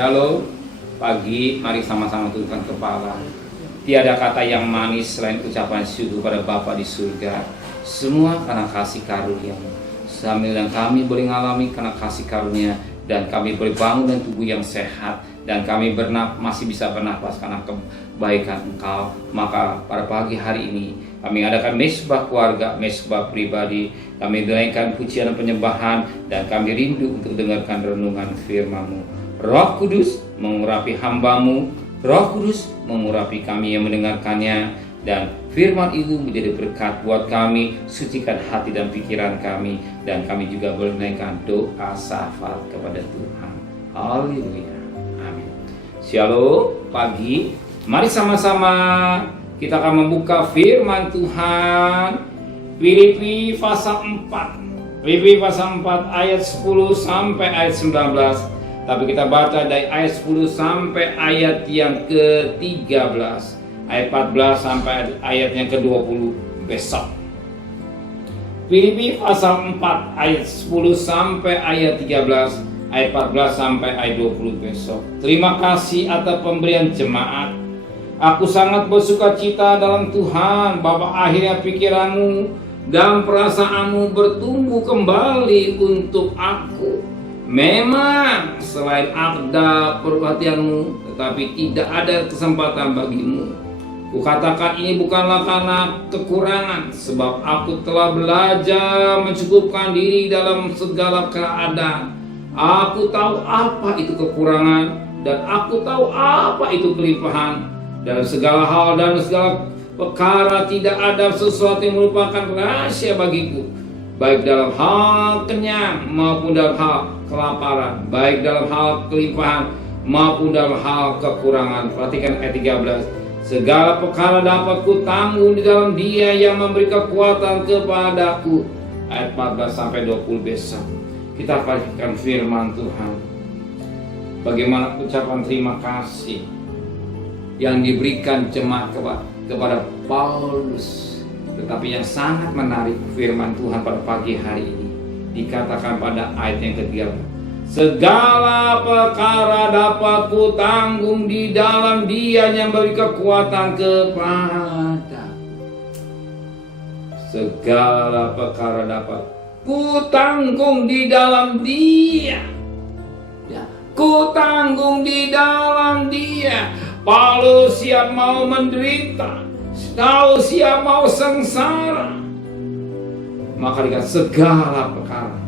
Shalom, pagi, mari sama-sama tundukkan kepala. Tiada kata yang manis selain ucapan syukur pada Bapa di surga. Semua karena kasih karunia. Sambil dan kami boleh mengalami karena kasih karunia, dan kami boleh bangun dan tubuh yang sehat, dan kami masih bisa bernafas karena kebaikan Engkau. Maka pada pagi hari ini kami adakan mesbah keluarga, mesbah pribadi. Kami menaikkan pujian dan penyembahan, dan kami rindu untuk dengarkan renungan firman-Mu. Roh Kudus mengurapi hamba-Mu, Roh Kudus mengurapi kami yang mendengarkannya, dan firman itu menjadi berkat buat kami. Sucikan hati dan pikiran kami, dan kami juga boleh menaikkan doa syafaat kepada Tuhan. Haleluya, amin. Shalom, pagi, mari sama-sama kita akan membuka firman Tuhan. Filipi pasal 4, Filipi pasal 4 ayat 10 sampai ayat 19. Tapi kita baca dari ayat 10 sampai ayat yang ke-13, ayat 14 sampai ayat yang ke-20 besok. Filipi pasal 4 ayat 10 sampai ayat 13, ayat 14 sampai ayat 20 besok. Terima kasih atas pemberian jemaat. Aku sangat bersukacita dalam Tuhan, Bapa, akhirnya pikiranmu dan perasaanmu bertumbuh kembali untuk aku. Memang selain ada perhatianmu, tetapi tidak ada kesempatan bagimu. Kukatakan ini bukanlah karena kekurangan, sebab aku telah belajar mencukupkan diri dalam segala keadaan. Aku tahu apa itu kekurangan, dan aku tahu apa itu kelimpahan. Dalam segala hal dan segala perkara tidak ada sesuatu yang merupakan rahasia bagiku, baik dalam hal kenyang maupun dalam hal kelaparan, baik dalam hal kelimpahan maupun dalam hal kekurangan. Perhatikan ayat 13. Segala perkara dapat ku tanggung di dalam Dia yang memberi kekuatan kepadaku. Ayat 14 sampai 20 besok kita perhatikan firman Tuhan. Bagaimana ucapan terima kasih yang diberikan jemaat kepada Paulus. Tetapi yang sangat menarik firman Tuhan pada pagi hari ini dikatakan pada ayat yang ketiga. Segala perkara dapat ku tanggung di dalam Dia yang beri kekuatan kepada. Segala perkara dapat ku tanggung di dalam Dia. Ya, ku tanggung di dalam Dia. Paulus siap mau menderita, tahu siap mau sengsara, maka dikatakan segala perkara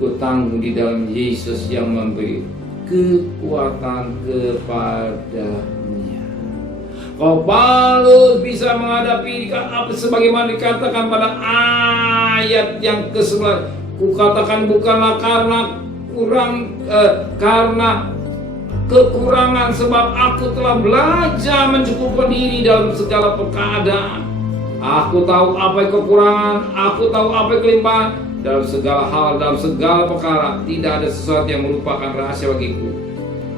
ku tanggung di dalam Yesus yang memberi kekuatan kepadanya. Kalau Paulus bisa menghadapi sebagaimana dikatakan pada ayat yang ke-11, ku katakan bukanlah karena kekurangan, sebab aku telah belajar mencukupkan diri dalam segala keadaan. Aku tahu apa yang kekurangan, aku tahu apa yang kelimpahan. Dalam segala hal, dalam segala perkara tidak ada sesuatu yang merupakan rahasia bagiku,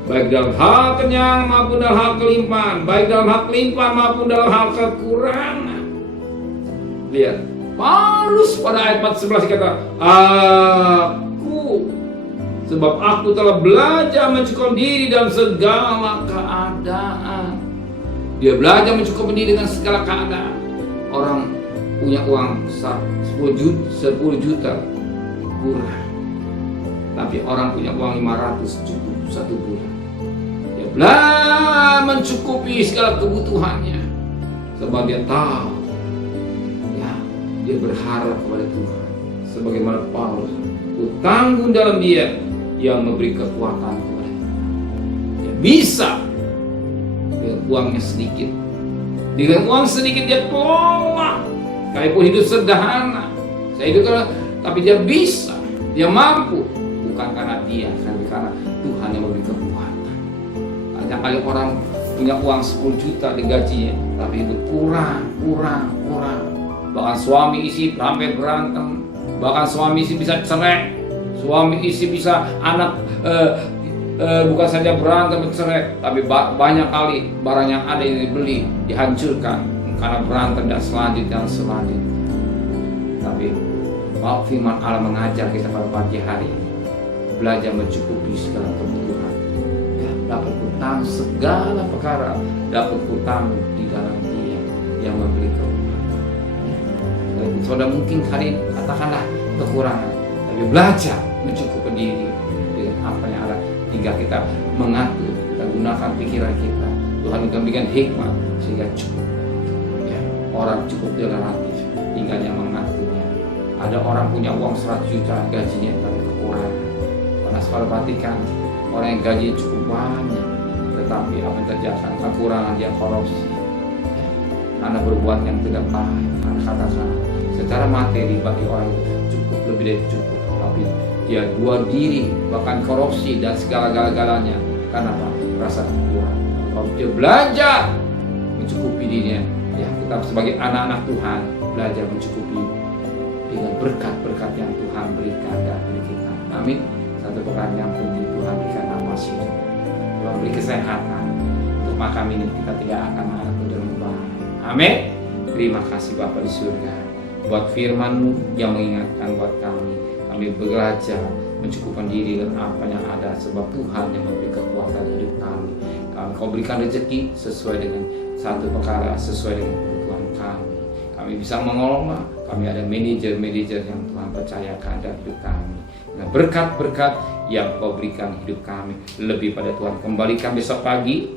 baik dalam hal kenyang maupun dalam hal kelimpahan, baik dalam hal kelimpahan maupun dalam hal kekurangan. Lihat, Paulus pada ayat 14 kata, sebab aku telah belajar mencukupkan diri dalam segala keadaan. Dia belajar mencukupkan diri dengan segala keadaan. Orang punya uang 10 juta kurang, tapi orang punya uang 500 cukup 1 bulan. Dia belajar mencukupi segala kebutuhannya, sebab dia tahu, ya, dia berharap kepada Tuhan. Sebagaimana Paulus, ku tanggung dalam Dia yang memberi kekuatan kepada dia. Bisa dengan uangnya sedikit, dengan uang sedikit dia kelola, kalaupun hidup sederhana, tapi dia bisa, dia mampu, bukan karena dia, tapi karena Tuhan yang memberi kekuatan. Banyak kali orang punya uang 10 juta digajinya, tapi itu kurang. Bahkan suami istri sampai berantem, bahkan suami istri bisa cerai. Suami istri bisa bukan saja berantem cerai, tapi banyak kali barang yang ada yang dibeli dihancurkan karena berantem dan selanjutnya. Tapi firman Allah mengajar kita pada pagi hari ini, belajar mencukupi segala kebutuhan. Ya, dapat kutang segala perkara, dapat kutang di dalam Dia yang memberi kekuatan. Ya. Saudara mungkin hari katakanlah kekurangan, tapi belajar mencukupi diri dengan apa yang ada. Hingga kita mengatur, kita gunakan pikiran kita. Tuhan memberikan hikmat sehingga cukup. Ya, orang cukup relatif, tinggal yang mengaturnya. Ada orang punya uang 100 juta gajinya tapi kekurangan. Karena saudara perhatikan, orang yang gaji cukup banyak, tetapi apa yang terjadi? Kekurangan, dia korupsi. Ya, karena berbuat yang tidak baik, karena katakan secara materi bagi orang itu cukup, lebih dari cukup, tapi dia jual diri, bahkan korupsi dan segala-galanya. Karena apa? Rasa kekurangan. Kalau dia belajar mencukupi dirinya, ya kita sebagai anak-anak Tuhan belajar mencukupi dengan berkat-berkat yang Tuhan berikan dari kita. Amin. Satu perkara yang penting, Tuhan berikan nafas hidup, Tuhan beri kesehatan. Untuk makam ini kita tidak akan mengalami dermawan. Amin. Terima kasih Bapa di surga buat firman-Mu yang mengingatkan buat kami. Kami belajar mencukupkan diri dan apa yang ada, sebab Tuhan yang memberi kekuatan hidup kami. Kau berikan rezeki sesuai dengan satu perkara, sesuai dengan kebutuhan kami. Kami bisa mengelola, kami ada manajer-manajer yang Tuhan percayakan dalam hidup kami. Nah, berkat-berkat yang Kau berikan hidup kami lebih pada Tuhan. Kembalikan besok pagi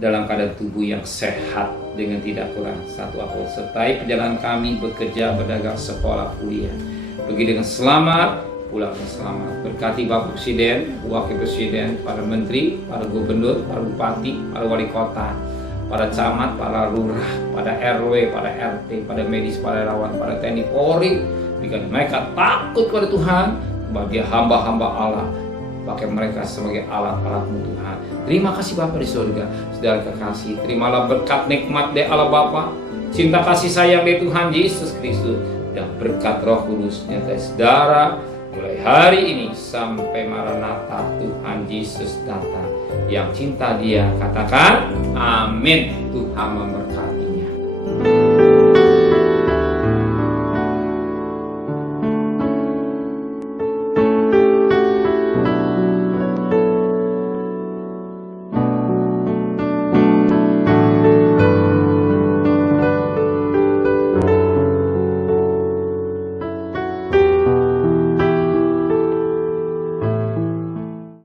dalam keadaan tubuh yang sehat dengan tidak kurang satu apapun. Sertai perjalanan kami bekerja, berdagang, sekolah, kuliah. Pergi dengan selamat, pulang dengan selamat. Berkati Bapak Presiden, Wakil Presiden, para Menteri, para Gubernur, para Bupati, para Wali Kota, para camat, para lurah, pada RW, pada RT, pada medis, para relawan, para TNI Polri. Bikin mereka takut kepada Tuhan, sebagai hamba-hamba Allah. Pakai mereka sebagai alat-alat-Mu Tuhan. Terima kasih Bapa di surga. Saudara kekasih, terimalah berkat nikmat dari Allah Bapa, cinta kasih sayang dari Tuhan Yesus Kristus, dan berkat Roh Kudus nyertai saudara mulai hari ini sampai Maranatha Tuhan Yesus datang. Yang cinta Dia katakan amin. Tuhan memberkati.